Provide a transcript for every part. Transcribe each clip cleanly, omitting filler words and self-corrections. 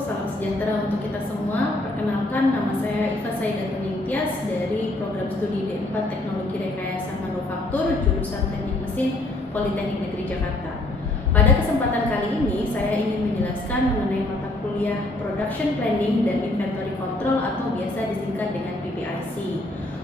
salam sejahtera untuk kita semua. Perkenalkan, nama saya Iva Saidatun Tias dari program studi D4 Teknologi Rekayasa Manufaktur jurusan Teknik Mesin Politeknik Negeri Jakarta. Pada kesempatan kali ini, saya ingin menjelaskan mengenai mata kuliah Production Planning dan Inventory Control atau biasa disingkat dengan PPIC.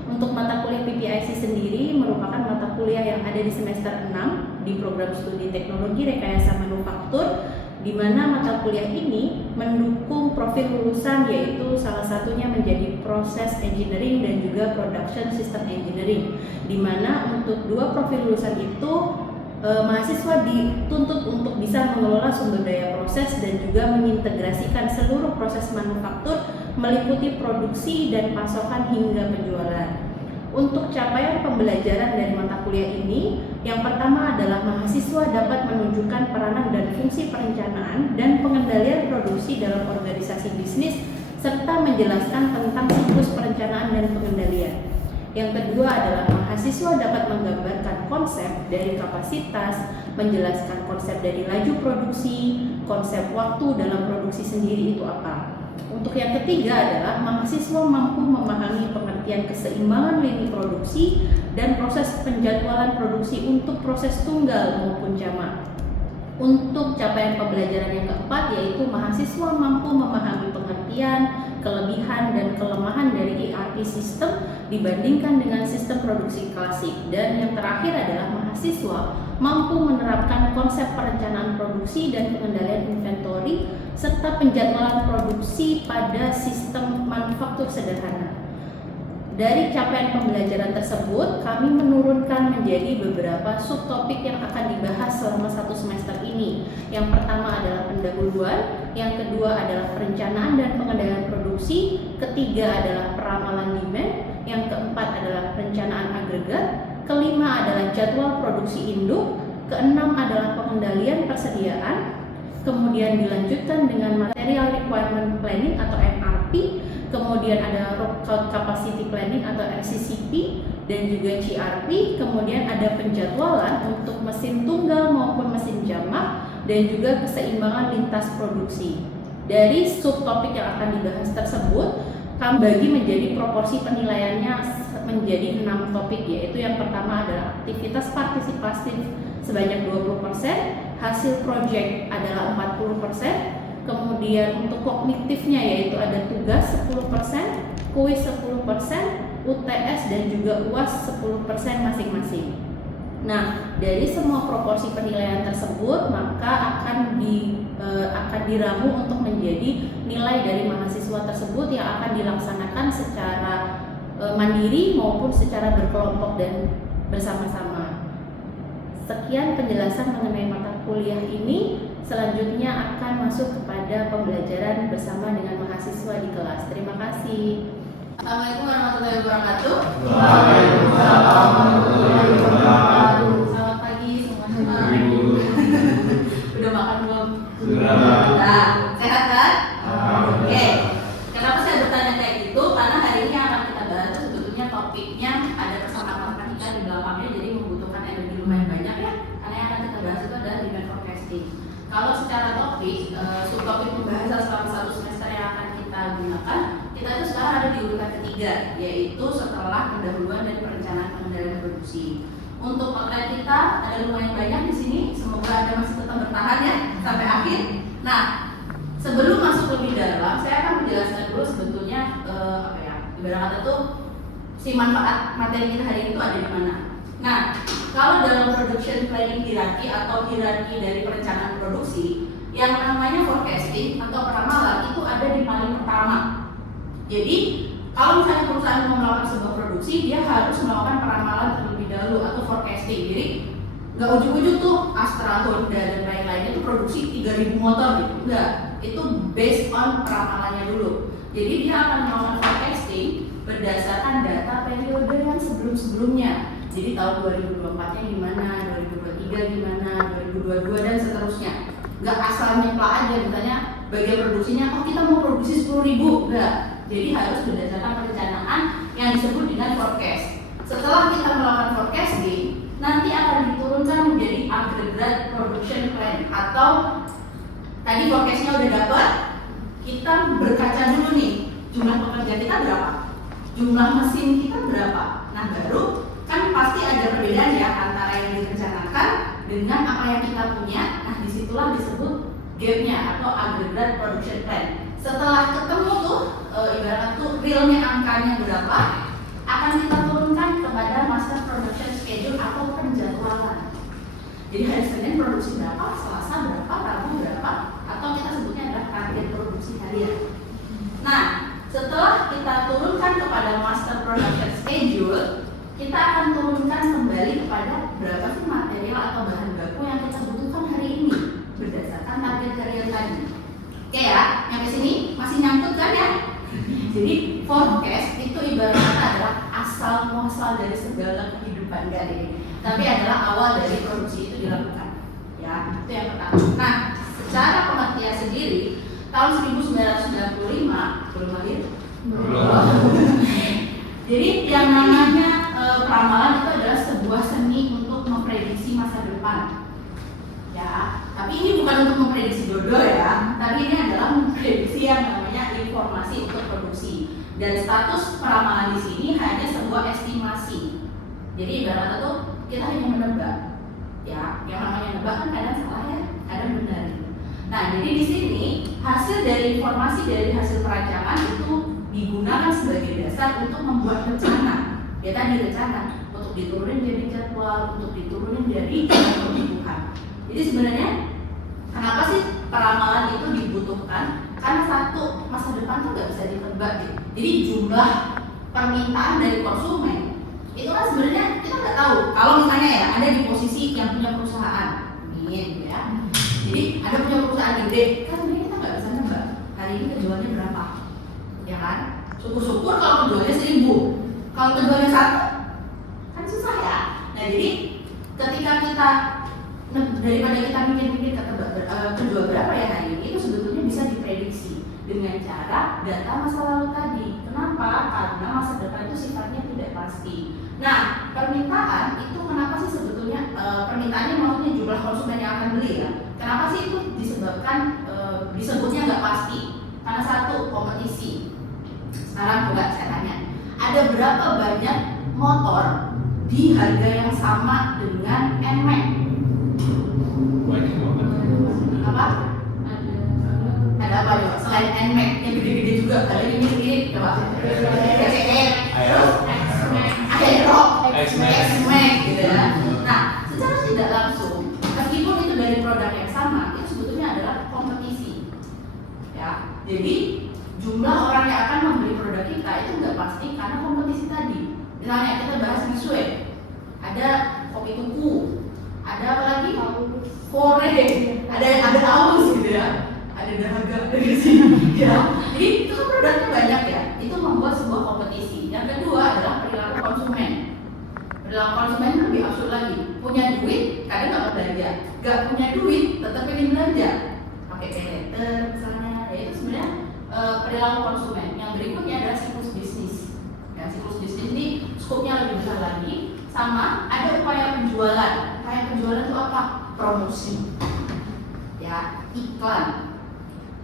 Untuk mata kuliah PPIC sendiri merupakan mata kuliah yang ada di semester 6 di program studi Teknologi Rekayasa Manufaktur, di mana mata kuliah ini mendukung profil lulusan, yaitu salah satunya menjadi Process Engineering dan juga Production System Engineering, di mana untuk dua profil lulusan itu mahasiswa dituntut untuk bisa mengelola sumber daya proses dan juga mengintegrasikan seluruh proses manufaktur meliputi produksi dan pasokan hingga penjualan. Untuk capaian pembelajaran dari mata kuliah ini, yang pertama adalah mahasiswa dapat menunjukkan peranan dan fungsi perencanaan dan pengendalian produksi dalam organisasi bisnis, serta menjelaskan tentang siklus perencanaan dan pengendalian. Yang kedua adalah mahasiswa dapat menggambarkan konsep dari kapasitas, menjelaskan konsep dari laju produksi, konsep waktu dalam produksi sendiri itu apa. Untuk yang ketiga adalah mahasiswa mampu memahami pengertian keseimbangan lini produksi dan proses penjadwalan produksi untuk proses tunggal maupun jamak. Untuk capaian pembelajaran yang keempat, yaitu mahasiswa mampu memahami pengertian, kelebihan dan kelemahan dari ERP sistem dibandingkan dengan sistem produksi klasik. Dan yang terakhir adalah mahasiswa mampu menerapkan konsep perencanaan produksi dan pengendalian inventory serta penjadwalan produksi pada sistem manufaktur sederhana. Dari capaian pembelajaran tersebut, kami menurunkan menjadi beberapa subtopik yang akan dibahas selama satu semester ini. Yang pertama adalah pendahuluan, yang kedua adalah perencanaan dan pengendalian produksi, ketiga adalah peramalan demand, yang keempat adalah perencanaan agregat, kelima adalah jadwal produksi induk, keenam adalah pengendalian persediaan, kemudian dilanjutkan dengan material requirement planning atau MRP, kemudian ada Road Capacity Planning atau RCCP, dan juga CRP, kemudian ada penjadwalan untuk mesin tunggal maupun mesin jamak, dan juga keseimbangan lintas produksi. Dari subtopik yang akan dibahas tersebut, kami bagi menjadi proporsi penilaiannya menjadi 6 topik, yaitu yang pertama adalah aktivitas partisipatif sebanyak 20%, hasil project adalah 40%, kemudian untuk kognitifnya yaitu ada tugas 10%, kuis 10%, UTS dan juga UAS 10% masing-masing. Nah, dari semua proporsi penilaian tersebut maka akan diramu untuk menjadi nilai dari mahasiswa tersebut yang akan dilaksanakan secara mandiri maupun secara berkelompok dan bersama-sama. Sekian penjelasan mengenai mata kuliah ini. Selanjutnya akan masuk kepada pembelajaran bersama dengan mahasiswa di kelas. Terima kasih. Assalamualaikum warahmatullahi wabarakatuh. Waalaikumsalam warahmatullahi wabarakatuh. Selamat pagi semua. Udah makan belum? Sudah. Nah, sehat kan? Alhamdulillah. Oke. Kenapa saya bertanya kayak gitu? Karena hari ini yang akan kita bahas itu sebetulnya topiknya ada persamaan matematika di belakangnya, jadi membutuhkan energi lumayan banyak ya. Karena yang akan kita bahas itu adalah demand forecasting. Kalau secara topik, subtopik pembahasan selama satu semester yang akan kita gunakan, kita itu sekarang ada di urutan ketiga, yaitu setelah pendahuluan dan perencanaan pengendalian produksi. Untuk konten kita ada lumayan banyak di sini, semoga Anda masih tetap bertahan ya sampai akhir. Nah, sebelum masuk lebih dalam, saya akan menjelaskan dulu sebetulnya ibarat kata tuh si manfaat materi kita hari ini itu ada di mana. Nah, kalau dalam production planning hierarchy atau hierarki dari perencanaan produksi, yang namanya forecasting atau peramalan itu ada di paling pertama. Jadi, kalau misalnya perusahaan mau melakukan sebuah produksi, dia harus melakukan peramalan terlebih dahulu atau forecasting. Jadi, nggak ujuk-ujuk tuh Astra, Honda dan lain-lain itu produksi 3.000 motor gitu. Enggak, itu based on peramalannya dulu. Jadi, dia akan melakukan forecasting berdasarkan data periode yang sebelum-sebelumnya. Jadi tahun 2024-nya gimana, 2023 gimana, 2022 dan seterusnya. Nggak asal nyeplak aja, misalnya bagian produksinya, oh kita mau produksi 10.000, enggak. Jadi harus berdasarkan perencanaan yang disebut dengan forecast. Setelah kita melakukan forecasting, nanti akan diturunkan menjadi aggregate production plan atau tadi forecastnya udah dapat, kita berkaca dulu nih, jumlah pekerja kita berapa, jumlah mesin kita berapa. Nah baru kan pasti ada perbedaan ya antara yang direncanakan dengan apa yang kita punya. Nah disitulah disebut gapnya atau aggregate production plan. Setelah ketemu tuh ibaratnya tuh realnya angkanya berapa, akan kita turunkan kepada master production schedule atau penjadwalan. Jadi hari Senin produksi berapa, Selasa berapa, Rabu berapa, atau kita sebutnya adalah target produksi harian. Nah, setelah kita turunkan kepada master production schedule, kita akan turunkan kembali kepada berapa sih material atau bahan baku yang kita butuhkan hari ini berdasarkan target harian tadi. Oke ya, sampai sini masih nyangkut kan ya? Jadi forecast itu ibaratnya adalah asal muasal dari segala kehidupan kali, tapi adalah awal dari produksi itu dilakukan. Ya, itu yang pertama. Nah, secara pengertian sendiri tahun 1995 belum lahir. Jadi yang namanya peramalan itu adalah sebuah seni untuk memprediksi masa depan. Ya, tapi ini bukan untuk memprediksi jodoh ya, tapi ini adalah memprediksi yang namanya informasi untuk produksi. Dan status peramalan di sini hanya sebuah estimasi. Jadi ibaratnya tuh kita hanya menebak. Ya, yang namanya nebak kan kadang salah ya, kadang benar. Nah, jadi di sini hasil dari informasi dari hasil perancangan itu digunakan sebagai dasar untuk membuat rencana. Ya tadi rencana untuk diturunin jadi jadwal, untuk diturunin jadi kebutuhan. Jadi sebenarnya kenapa sih peramalan itu dibutuhkan? Karena satu, masa depan tuh nggak bisa ditebak gitu. Jadi jumlah permintaan dari konsumen itu kan sebenarnya kita nggak tahu. Kalau misalnya ya ada di posisi yang punya perusahaan, amin ya. Jadi ada punya perusahaan gede, kan sebenarnya kita nggak bisa nebak hari ini kejualannya berapa, ya kan? Syukur-syukur kalau kejualannya 1000, kalau kejualannya 1 kan susah ya. Nah jadi ketika kita daripada kita mikir-mikir kejual berapa ya hari ini, itu sebetulnya bisa diprediksi dengan cara data masa lalu tadi. Kenapa? Karena masa depan itu sifatnya tidak pasti. Nah, permintaan itu kenapa sih sebetulnya permintaannya maksudnya jumlah konsumen yang akan beli ya? Kenapa sih itu disebabkan disebutnya nggak pasti? Karena satu, kompetisi. Sekarang coba saya tanya, ada berapa banyak motor di harga yang sama dengan NMAX? Apa? Ada apa coba? Selain NMAX yang gede-gede juga, ada yang gede-gede coba. KCR, Aero, X-Max gitu ya. Nah, secara tidak langsung, meskipun itu dari produk yang sama, itu sebetulnya adalah kompetisi. Ya, jadi jumlah orang yang akan membeli produk kita itu nggak pasti karena kompetisi tadi. Misalnya kita bahas Misue, ada kopi tuku, ada apa lagi? Fore, ada Aus gitu ya, ada Dahaga dari sini. Ya, jadi itu kan produknya banyak ya. Itu membuat sebuah kompetisi. Yang kedua adalah perilaku konsumen. Perilaku konsumen itu lebih absurd lagi. Punya duit, kadang nggak belanja. Nggak punya duit, tetap ingin belanja. Pakai paylater misalnya. Ya itu sebenarnya perilaku konsumen. Yang berikutnya adalah siklus bisnis. Ya, siklus bisnis ini skopnya lebih besar lagi. Sama ada upaya penjualan. Upaya penjualan itu apa? Promosi. Ya, iklan.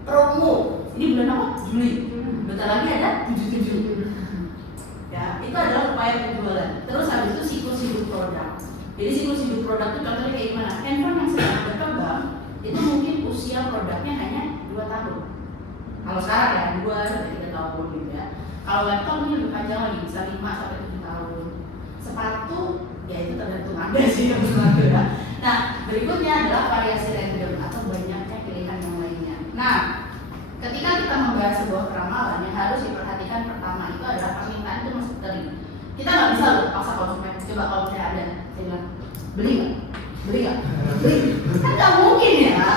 Promo. Ini bulan apa? Juli. Bentar lagi ada 77. Ya, itu adalah upaya penjualan. Terus habis itu siklus hidup produk. Jadi siklus hidup produk itu contohnya kayak gimana? Handphone yang sedang berkembang itu mungkin usia produknya hanya 2 tahun. Kalau sekarang ya 2 sampai 3 tahun gitu ya. Kalau laptop ini lebih panjang lagi, bisa 5 sampai 7 tahun. Sepatu ya itu tergantung Anda sih yang sepatu ya. Nah, berikutnya adalah variasi random atau banyaknya pilihan yang lainnya. Nah, ketika kita membahas sebuah peramalan yang harus diperhatikan pertama itu adalah permintaan itu mesti teri. Kita nggak bisa loh paksa konsumen. Coba kalau saya ada, saya bilang beli nggak? Beli nggak? Beli? Kan nggak mungkin ya.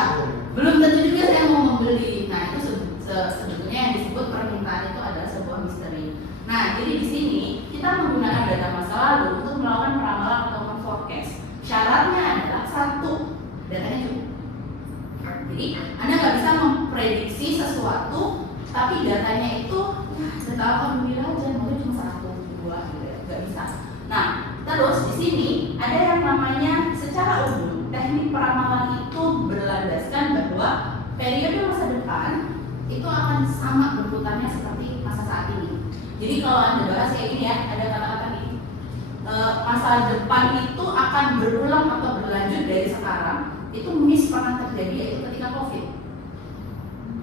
Belum tentu juga saya mau membeli. Nah itu sebetulnya yang disebut permintaan itu adalah sebuah misteri. Nah jadi di sini kita menggunakan data masa lalu untuk melakukan peramalan atau forecast. Syaratnya adalah satu, datanya cukup. Jadi Anda nggak bisa memprediksi sesuatu, tapi datanya itu data alhamdulillah aja, mungkin cuma 1, 2 gitu ya, nggak bisa. Nah, terus di sini ada yang namanya secara umum teknik peramalan itu berlandaskan bahwa periode masa depan itu akan sama berputarnya seperti masa saat ini. Jadi kalau Anda bahas kayak gini ya, ada kata-kata nih, masa depan itu akan berulang atau berlanjut dari sekarang, itu pernah terjadi yaitu ketika COVID.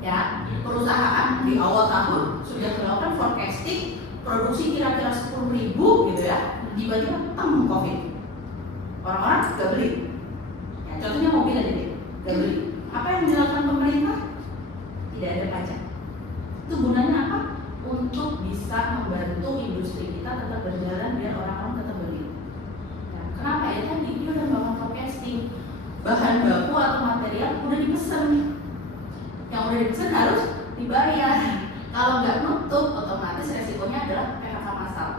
Ya, perusahaan di awal tahun sudah melakukan forecasting produksi kira-kira 10.000 gitu ya, tiba-tiba COVID. Orang-orang gak beli. Ya, contohnya mobil aja deh, gak beli. Apa yang dilakukan pemerintah? Tidak ada pajak. Itu gunanya apa? Untuk bisa membantu industri kita tetap berjalan biar orang-orang tetap beli. Ya, kenapa ya? Tadi dia udah melakukan forecasting, bahan baku atau material udah dipesan. Yang udah dipesan harus dibayar. Kalau nggak nutup, otomatis resikonya adalah PHK massal.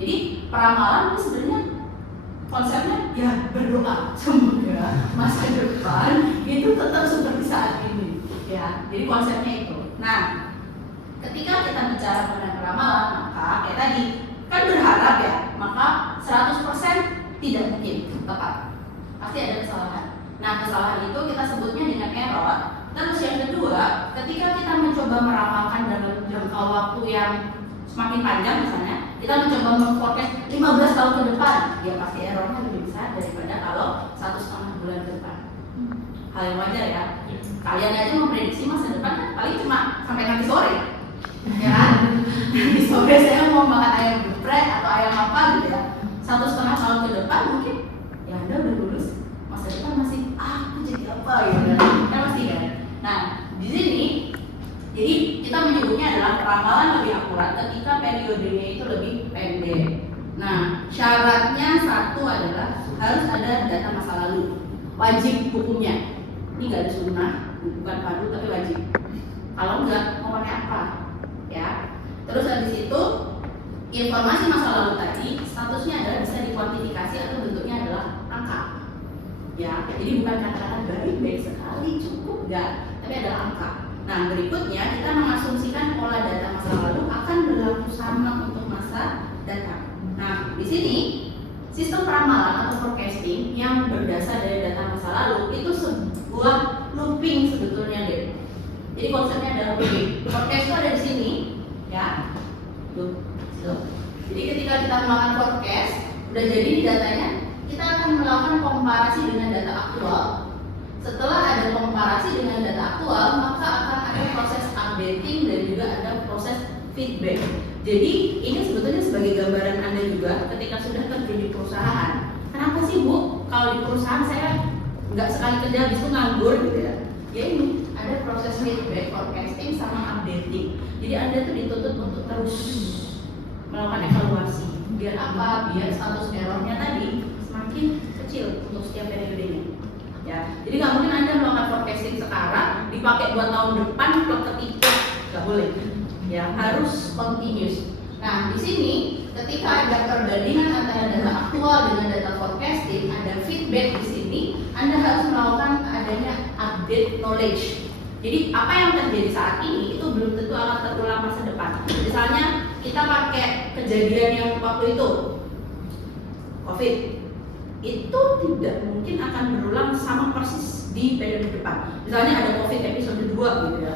Jadi peramalan itu sebenarnya konsepnya ya berdoa semoga masa depan itu tetap seperti saat ini. Ya, jadi konsepnya itu. Nah, ketika kita bicara mengenai peramalan, maka kayak tadi kan berharap ya, maka 100% tidak mungkin tepat. Pasti ada kesalahan. Nah, kesalahan itu kita sebutnya dengan error. Terus yang kedua, ketika kita mencoba meramalkan dalam jangka waktu yang semakin panjang misalnya, kita mencoba memforecast 15 tahun ke depan, ya pasti errornya lebih besar daripada kalau 1,5 bulan ke depan. Hal yang wajar ya. Kalian aja memprediksi masa depan kan paling cuma sampai nanti sore, ya kan? Nanti sore saya mau makan ayam geprek atau ayam apa gitu ya. 1,5 tahun ke depan mungkin ya Anda udah lulus, masa depan masih aku jadi apa ya kan pasti kan. Nah di sini jadi kita menyebutnya adalah ramalan lebih akurat ketika periodenya itu lebih pendek. Nah syaratnya satu adalah harus ada data masa lalu, wajib hukumnya. Ini nggak ada sunnah, bukan fardu tapi wajib. Kalau enggak mau pakai apa? Ya. Terus habis itu informasi masa lalu tadi statusnya adalah bisa dikuantifikasi atau bentuknya adalah angka. Ya, jadi bukan kata-kata baik sekali cukup enggak, tapi adalah angka. Nah, berikutnya kita mengasumsikan pola data masa lalu akan berlaku sama untuk masa datang. Nah, di sini sistem peramalan atau forecasting yang berdasar dari data masa lalu itu sebuah looping sebetulnya deh. Jadi konsepnya adalah looping. Forecast itu ada di sini, ya. Tuh. Jadi ketika kita melakukan forecast, udah jadi datanya, kita akan melakukan komparasi dengan data aktual. Setelah ada komparasi dengan data aktual, maka akan ada proses updating dan juga ada proses feedback. Jadi ini sebetulnya sebagai gambaran Anda juga ketika sudah kerja di perusahaan. Kenapa sih Bu, kalau di perusahaan saya nggak sekali kerja habis itu nganggur gitu ya? Ya ini ada proses feedback, forecasting sama updating. Jadi Anda tuh dituntut untuk terus melakukan evaluasi. Biar apa? Biar status errornya tadi semakin kecil untuk setiap periodenya. Ya, jadi nggak mungkin Anda melakukan forecasting sekarang dipakai 2 tahun depan ketika nggak boleh. Ya, harus continuous. Nah, di sini ketika ada perbandingan antara data aktual dengan data forecasting, ada feedback di sini, Anda harus melakukan adanya update knowledge. Jadi apa yang terjadi saat ini itu belum tentu akan terulang masa depan. Misalnya kita pakai kejadian yang waktu itu COVID, itu tidak mungkin akan berulang sama persis di periode depan. Misalnya ada COVID episode 2 gitu ya.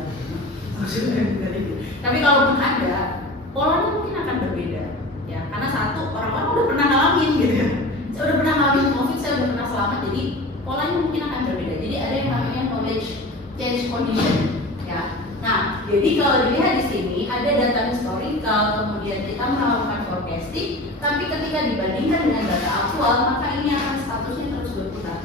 Tapi kalaupun ada, polanya mungkin akan berbeda. Ya, karena satu, orang-orang udah pernah ngalamin gitu ya. Saya udah pernah ngalamin COVID, saya udah pernah selamat, jadi polanya mungkin akan berbeda. Jadi ada yang namanya knowledge change condition. Ya. Nah, jadi kalau dilihat di sini ada data historical, kemudian kita melakukan forecasting, tapi ketika dibandingkan dengan data aktual, maka ini akan statusnya terus berputar.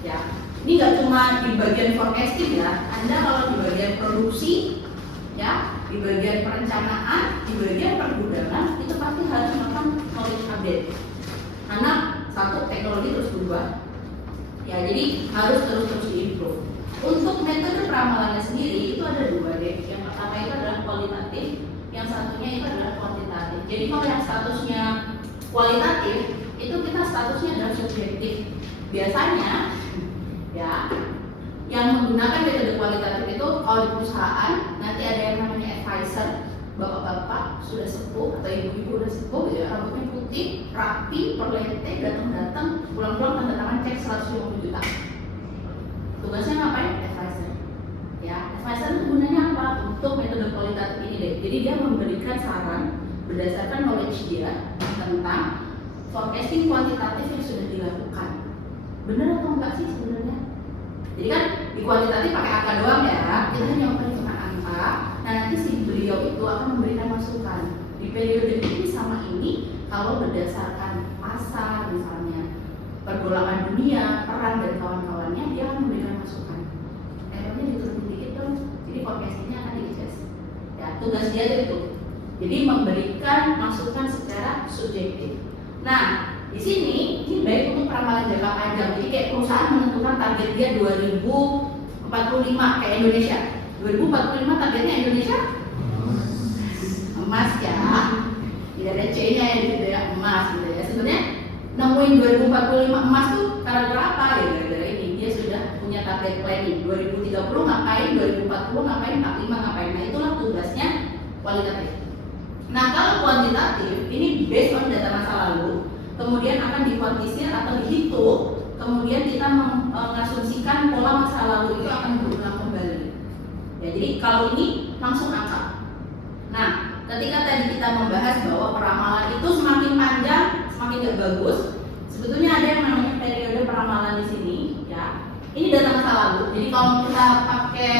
Ya, ini nggak cuma di bagian forecasting ya. Anda kalau di bagian produksi, ya, di bagian perencanaan, di bagian pergudangan, itu pasti harus melakukan knowledge update. Karena satu, teknologi terus berubah. Ya, jadi harus terus diimprove. Untuk metode peramalannya sendiri itu ada 2 deh. Yang pertama itu adalah kualitatif, yang satunya itu adalah kuantitatif. Jadi kalau yang statusnya kualitatif itu kita statusnya adalah subjektif. Biasanya ya yang menggunakan metode kualitatif itu kalau di perusahaan nanti ada yang namanya advisor, bapak-bapak sudah sepuh atau ibu-ibu sudah sepuh gitu ya, rambutnya putih, rapi, perlete, datang-datang, pulang-pulang tanda tangan cek 150 juta. Tugasnya ngapain? Advisor. Ya, advisor itu gunanya apa? Untuk metode kualitatif ini deh. Jadi dia memberikan saran berdasarkan knowledge dia tentang forecasting kuantitatif yang sudah dilakukan. Benar atau enggak sih sebenarnya? Jadi kan di kuantitatif pakai angka doang ya, kita hanya memperhitungkan angka. Nah nanti si beliau itu akan memberikan masukan. Di periode ini sama ini, kalau berdasarkan pasar misalnya, pergolakan dunia, perang dan kawan-kawannya, dia akan memberikan masukan. Errornya diturunin dikit dong, jadi forecastingnya akan di-adjust. Ya, tugas dia itu. Jadi memberikan masukan secara subjektif. Nah, di sini ini baik untuk peramalan jangka panjang. Jadi kayak perusahaan menentukan target dia 2045 kayak Indonesia. 2045 targetnya Indonesia emas ya. Tidak ada C-nya ya gitu ya, emas gitu ya. Sebenarnya nemuin 2045 emas tuh karena apa ya? Gara-gara ini dia sudah punya target planning. 2030 ngapain, 2040 ngapain, 45 ngapain. Nah, itulah tugasnya kualitatif. Nah, kalau kuantitatif ini based on data masa lalu, kemudian akan dikuantisir atau dihitung, kemudian kita mengasumsikan pola masa lalu itu akan berulang kembali. Ya, jadi kalau ini langsung angka. Nah, ketika tadi kita membahas bahwa peramalan itu semakin panjang, semakin gak bagus, sebetulnya ada yang namanya periode peramalan di sini. Ya, ini data masa lalu. Jadi kalau kita pakai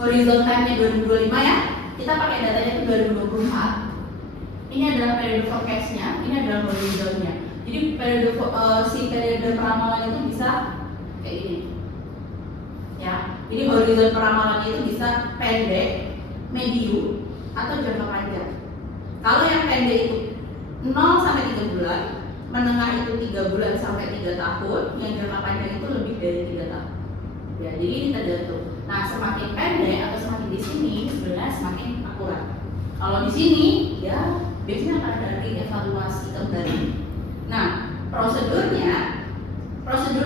horizon time-nya 2025 ya, kita pakai datanya itu 2024. Ini adalah periode forecast-nya, ini adalah horizonnya. Jadi periode peramalan itu bisa kayak gini. Ya, jadi horizon peramalan itu bisa pendek, medium, atau jangka panjang. Kalau yang pendek itu 0 sampai 3 bulan, menengah itu 3 bulan sampai 3 tahun, yang jangka panjang itu lebih dari 3 tahun. Ya, jadi ini tergantung. Nah, semakin pendek atau semakin di sini sebenarnya semakin akurat. Kalau di sini ya biasanya akan ada evaluasi kembali. Nah, prosedurnya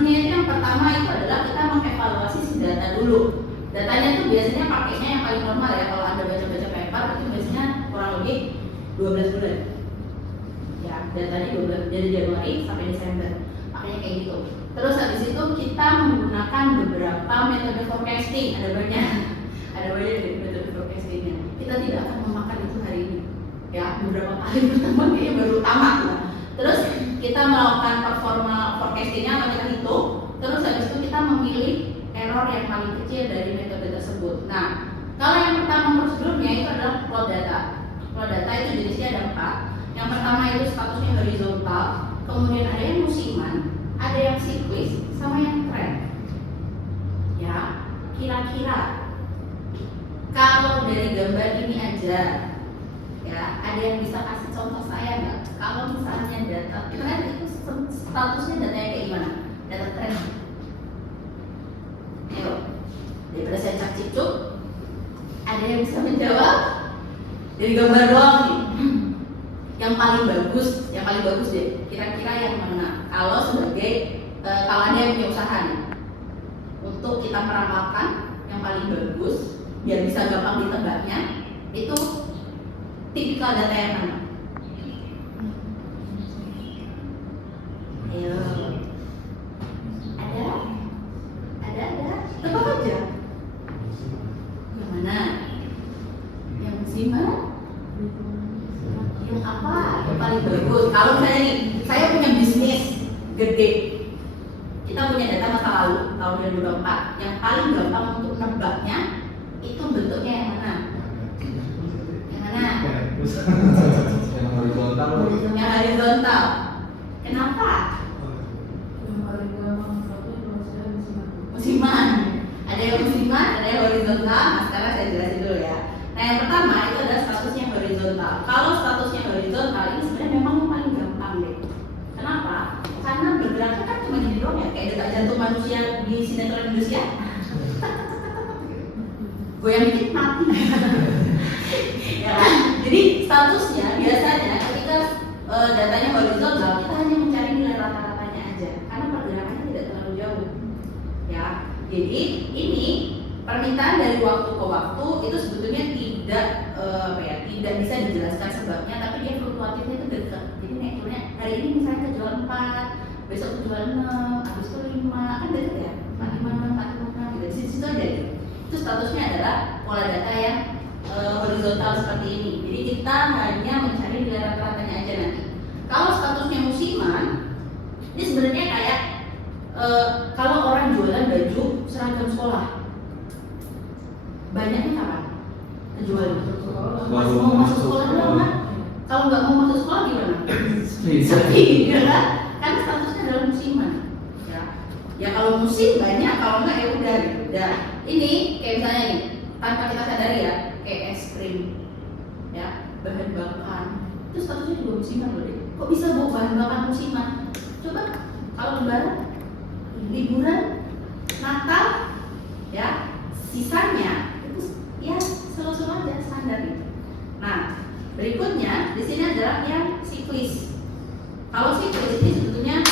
itu yang pertama itu adalah kita mengevaluasi si data dulu. Datanya itu biasanya pakainya yang paling normal ya. Kalau Anda baca-baca paper itu biasanya kurang lebih 12 bulan. Ya, datanya 12 dari Januari sampai Desember. Pakainya kayak gitu. Terus habis itu kita menggunakan beberapa metode forecasting. Ada banyak metode forecastingnya. Kita tidak akan memakan itu hari ini. Ya, beberapa kali pertemuan kayaknya baru tamat lah. Terus kita melakukan performa forecastingnya atau kita hitung. Terus habis itu kita memilih error yang paling kecil dari metode tersebut. Nah, kalau yang pertama prosedurnya itu adalah plot data. Plot data itu jenisnya ada 4. Yang pertama itu statusnya horizontal, kemudian ada yang musiman, ada yang siklis, sama yang trend. Ya, kira-kira kalau dari gambar ini aja, ya, ada yang bisa kasih contoh saya nggak? Kalau misalnya data trend itu statusnya datanya kayak gimana? Data trend. Ayo, daripada saya cak-cicuk, ada yang bisa menjawab? Dari gambar doang nih. Yang paling bagus deh. Kira-kira yang mana? Kalau sebagai kalau Anda yang punya usaha nih, untuk kita meramalkan yang paling bagus, biar bisa gampang ditebaknya, itu tipikal data yang mana? Ayo, ada, tebak aja. Yang mana? Yang musiman? Yang apa? Yang paling bagus. Kalau misalnya nih, saya punya bisnis gede, kita punya data masa lalu tahun 2024. Yang paling gampang untuk nebaknya itu bentuknya yang mana? Yang mana? Yang horizontal. Yang horizontal. Kenapa? Musiman. Ada yang musiman, ada yang horizontal. Nah, sekarang saya jelasin dulu ya. Nah, yang pertama itu adalah statusnya horizontal. Kalau statusnya horizontal ini sebenarnya memang yang paling gampang deh. Kenapa? Karena bergeraknya kan cuma gini doang ya, kayak detak jantung manusia di sinetron Indonesia. Goyang dikit mati. Ya kan? Jadi statusnya biasanya ketika datanya horizontal, kita hanya mencari nilai rata-ratanya aja, karena pergerakannya tidak terlalu jauh. Ya, jadi ini permintaan dari waktu ke waktu itu sebetulnya tidak bisa dijelaskan sebabnya, tapi dia fluktuatifnya itu dekat. Jadi naik turunnya hari ini misalnya kejual 4, besok kejual 6, habis itu 5, kan dekat ya, 456, 456 gitu. Di situ ada gitu. itu statusnya adalah pola data yang horizontal seperti ini. Jadi kita hanya mencari nilai rata-ratanya aja nanti. Kalau statusnya musiman, ini sebenarnya kayak kalau orang jualan baju seragam sekolah, banyaknya kapan? Jual pas mau masuk sekolah doang kan? Kalau nggak mau masuk sekolah gimana? Sepi, ya kan? Karena statusnya adalah musiman. Ya kalau musim banyak, kalau enggak ya udah gitu. Udah. Ini kayak misalnya nih, tanpa kita sadari ya, kayak es krim, ya bahan bakan, itu statusnya juga musiman loh deh. Kok bisa bahan bakan musiman? Coba kalau lebaran, liburan, Natal, ya sisanya itu ya selalu aja standar gitu. Nah berikutnya di sini adalah yang siklis. Kalau siklis ini sebetulnya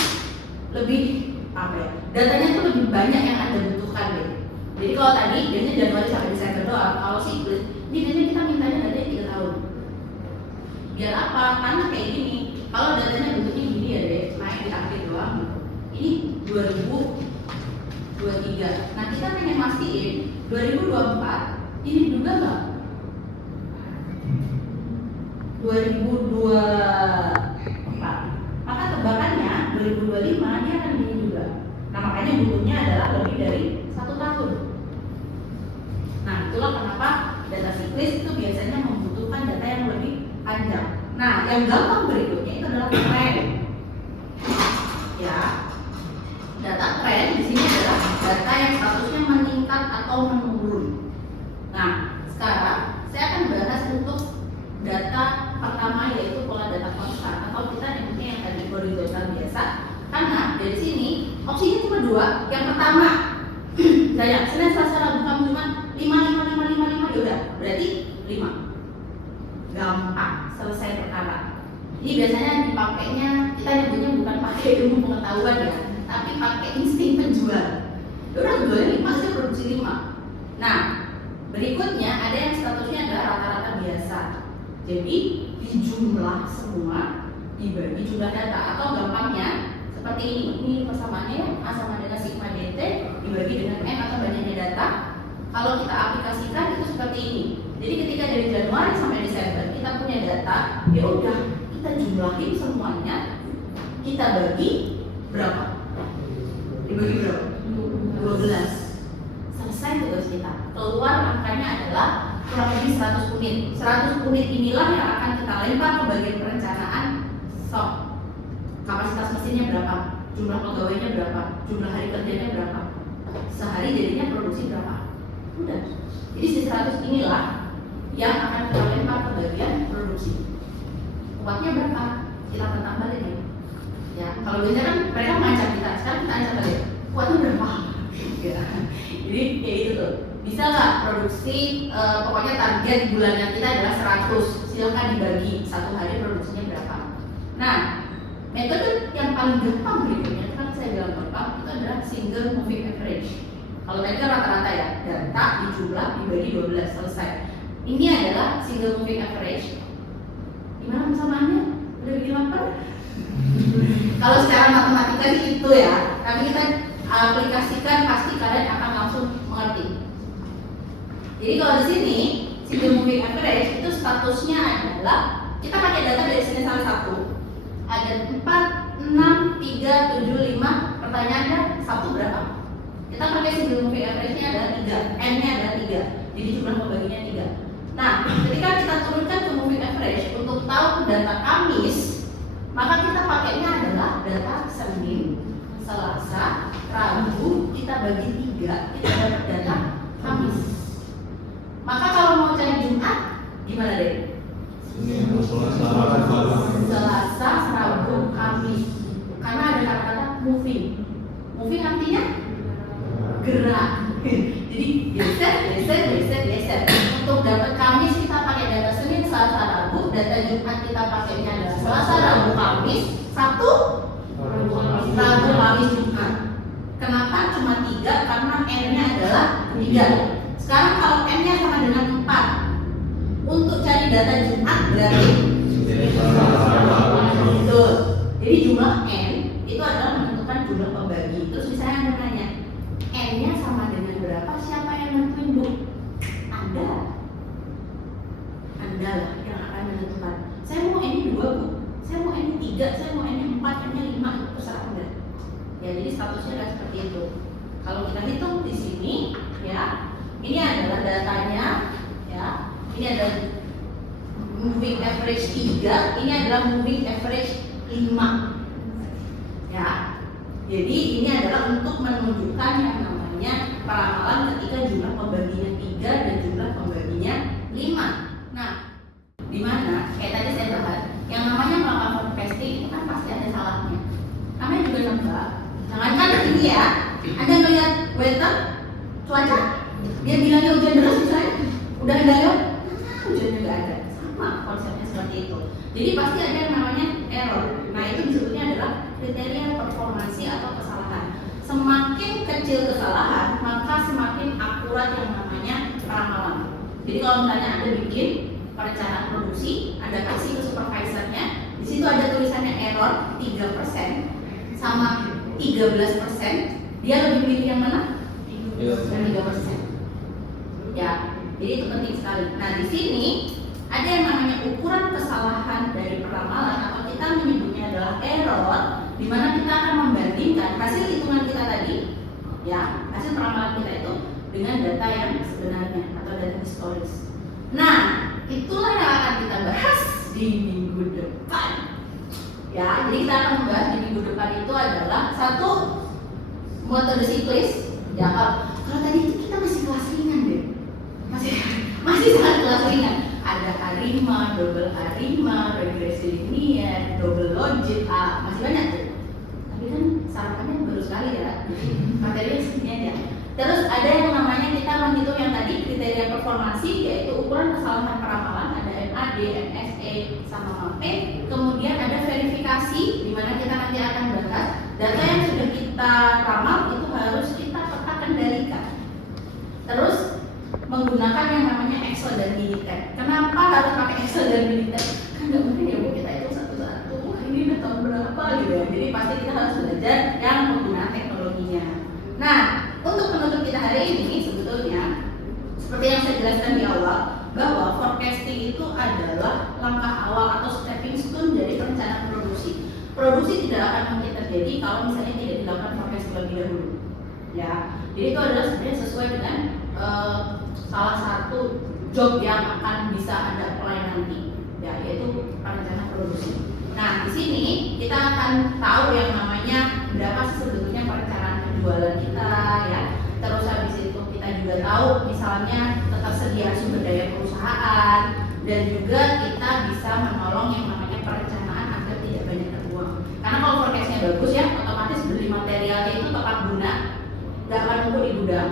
lebih apa ya? Datanya tuh lebih banyak yang Anda butuhkan deh. Jadi kalau tadi biasanya Januari sampai Desember doang, kalau siklus ini biasanya kita mintanya datanya 3 tahun. Biar apa? Karena kayak gini, kalau datanya bentuknya gini ya deh, naik di akhir doang gitu. Ini 2023. Nah kita pengen mastiin 2024 ini juga nggak? 2024. Maka tebakannya 2025 dia akan gini juga. Nah makanya butuhnya adalah lebih dari 1 tahun. Nah itulah kenapa data siklis itu biasanya membutuhkan data yang lebih panjang. Nah yang gampang berikutnya itu adalah tren. Ya, data tren di sini adalah data yang statusnya meningkat atau menurun. Nah sekarang saya akan bahas untuk data pertama yaitu pola data konstan atau kita nyebutnya yang tadi horizontal biasa. Karena dari sini opsinya cuma 2. Yang pertama, saya Senin Selasa Rabu Kamis cuma 5 ya udah, berarti 5. Gampang, selesai perkara. Ini biasanya dipakainya, kita nyebutnya bukan pakai ilmu pengetahuan ya, tapi pakai insting penjual. Udah jualnya 5, saya produksi 5. Nah, berikutnya ada yang statusnya adalah rata-rata biasa. Jadi dijumlah semua, dibagi jumlah data atau gampangnya seperti ini persamaannya A sama dengan sigma dt dibagi dengan n atau banyaknya data. Kalau kita aplikasikan itu seperti ini. Jadi ketika dari Januari sampai Desember kita punya data, ya udah kita jumlahin semuanya, kita bagi berapa? Dibagi berapa? 12. Selesai tugas kita. Keluar angkanya adalah kurang lebih 100 unit. 100 unit inilah yang akan kita lempar ke bagian perencanaan SOP. Kapasitas mesinnya berapa, jumlah pegawainya berapa, jumlah hari kerjanya berapa, sehari jadinya produksi berapa. Udah. Jadi si 100 inilah yang akan kita lempar ke bagian produksi. Kuatnya berapa? Kita tentang balik ya. Ya, kalau biasanya kan mereka mengancam kita, sekarang kita ancam balik. Kuatnya berapa? Ya. Jadi kayak gitu tuh. Bisa nggak produksi pokoknya target bulannya kita adalah 100. Silakan dibagi satu hari produksinya berapa. Nah, metode yang paling gampang berikutnya, kan saya bilang gampang, itu adalah single moving average. Kalau tadi kan rata-rata ya, data dijumlah dibagi 12 selesai. Ini adalah single moving average. Gimana persamaannya? Udah bikin lapar? Kalau secara matematika sih itu ya, tapi kita aplikasikan pasti kalian akan langsung mengerti. Jadi kalau di sini single moving average itu statusnya adalah kita pakai data dari sini sampai 1. Ada 4, 6, 3, 7, 5. Pertanyaannya 1 berapa? Kita pakai single moving average-nya adalah 3, n-nya adalah 3. Jadi jumlah pembaginya 3. Nah, ketika kita turunkan ke moving average untuk tahu data Kamis, maka kita pakainya adalah data Senin, Selasa, Rabu, kita bagi 3, kita dapat data Kamis. Maka kalau mau cari Jumat, gimana deh? Selasa, Rabu, Kamis. Karena ada kata-kata moving. Moving artinya gerak. Jadi geser. Untuk dapat Kamis kita pakai data Senin, Selasa, Rabu. Data Jumat kita pakainya adalah Selasa, Rabu, Kamis. Rabu, Kamis, Jumat. Kenapa cuma 3? Karena n-nya adalah 3. Sekarang kalau n-nya sama dengan 4, untuk cari data Jumat berarti betul. Jadi jumlah n itu adalah menentukan jumlah pembagi. Terus misalnya Anda nanya, N-nya sama dengan berapa? Siapa yang nentuin, Bu? Anda lah yang akan menentukan. Saya mau N-nya 2, Bu. Saya mau N-nya 3, saya mau N-nya 4, N-nya 5, itu terserah Anda. Ya, jadi statusnya adalah seperti itu. Kalau kita hitung di sini, ya, ini adalah datanya, ya. Ini adalah moving average 3, ini adalah moving average 5. Ya. Jadi ini adalah untuk menunjukkan yang namanya peramalan ketika jumlah pembaginya 3 dan jumlah pembaginya 5. Nah, di mana kayak tadi saya bahas, yang namanya melakukan forecasting itu kan pasti ada salahnya. Namanya juga nebak. Jangankan ini ya, Anda melihat weather, cuaca, dia bilangnya hujan deras misalnya, udah ada ya, hujannya nggak ada. Sama konsepnya seperti itu. Jadi pasti ada yang namanya error. Nah, itu disebutnya adalah kriteria performansi atau kesalahan. Semakin kecil kesalahan, maka semakin akurat yang namanya peramalan. Jadi kalau misalnya Anda bikin perencanaan produksi, Anda kasih ke supervisornya, di situ ada tulisannya error 3% sama 13%, dia lebih pilih yang mana? Yang 3%. Ya, jadi itu penting sekali. Nah, di sini ada yang namanya ukuran kesalahan dari peramalan atau kita menyebutnya adalah error, di mana kita akan membandingkan hasil hitungan kita tadi, ya, hasil peramalan kita itu dengan data yang sebenarnya atau data historis. Nah, itulah yang akan kita bahas di minggu depan. Ya, jadi kita akan membahas di minggu depan itu adalah satu metode siklis. Ya, kalau tadi itu kita masih kelas ringan deh, masih sangat kelas ringan. Ada arima, double arima, regresi linier, double logit, masih banyak tuh. Tapi kan sarapannya baru sekali ya, materinya segini aja. Terus ada yang namanya kita menghitung yang tadi kriteria performansi, yaitu ukuran kesalahan peramalan, ada MAD, MSE, sama MAPE. Kemudian ada verifikasi, di mana kita nanti akan bahas data yang sudah kita ramal itu harus kita peta kendalikan. Terus menggunakan yang namanya Excel dan Minitab. Kenapa harus pakai Excel dan Minitab? Kan nggak mungkin ya Bu kita itu satu-satu. Ini udah tahun berapa gitu ya. Jadi pasti kita harus belajar yang menggunakan teknologinya. Nah, untuk penutup kita hari ini sebetulnya seperti yang saya jelaskan di awal, bahwa forecasting itu adalah langkah awal atau stepping stone dari perencanaan produksi. Produksi tidak akan mungkin terjadi kalau misalnya tidak dilakukan forecasting lebih dahulu. Ya, jadi itu adalah sebenarnya sesuai dengan salah satu job yang akan bisa Anda apply nanti, ya, yaitu perencanaan produksi. Nah, di sini kita akan tahu yang namanya berapa sih sebetulnya perencanaan penjualan kita, ya. Terus habis itu kita juga tahu misalnya ketersediaan sumber daya perusahaan, dan juga kita bisa menolong yang namanya perencanaan agar tidak banyak terbuang. Karena kalau forecastnya bagus ya, otomatis beli materialnya itu tepat guna, nggak akan nunggu di gudang,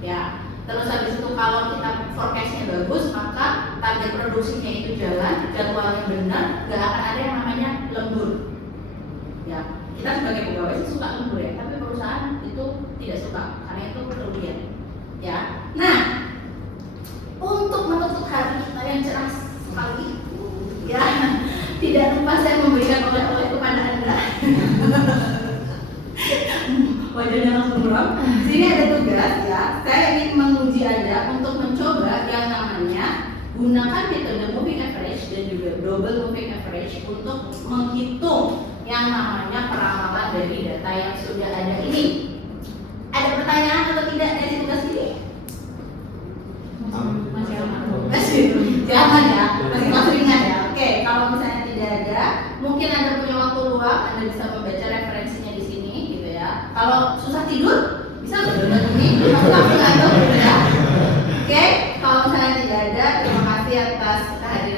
ya. Terus habis itu kalau kita forecastnya bagus, maka target produksinya itu jalan, jadwalnya benar, nggak akan ada yang namanya lembur. Ya, kita sebagai pegawai sih suka lembur ya, tapi perusahaan itu tidak suka karena itu kerugian. Ya, nah untuk menutup hari kita yang cerah sekali, ya, tidak lupa saya memberikan oleh-oleh kepada Anda. Wajahnya langsung muram. Sini ada tugas ya. Saya ingin menguji Anda untuk mencoba yang namanya gunakan metode moving average dan juga double moving average untuk menghitung yang namanya peramalan dari data yang sudah ada ini. Ada pertanyaan atau tidak dari tugas ini? Masih jangan ya, masih kelas ringan ya. Oke, kalau misalnya tidak ada, mungkin Anda punya waktu luang, Anda bisa membaca referensinya di sini gitu ya. Kalau susah tidur, bisa belajar ini, tapi nggak tahu ya. Oke, kalau misalnya tidak ada, terima kasih atas kehadiran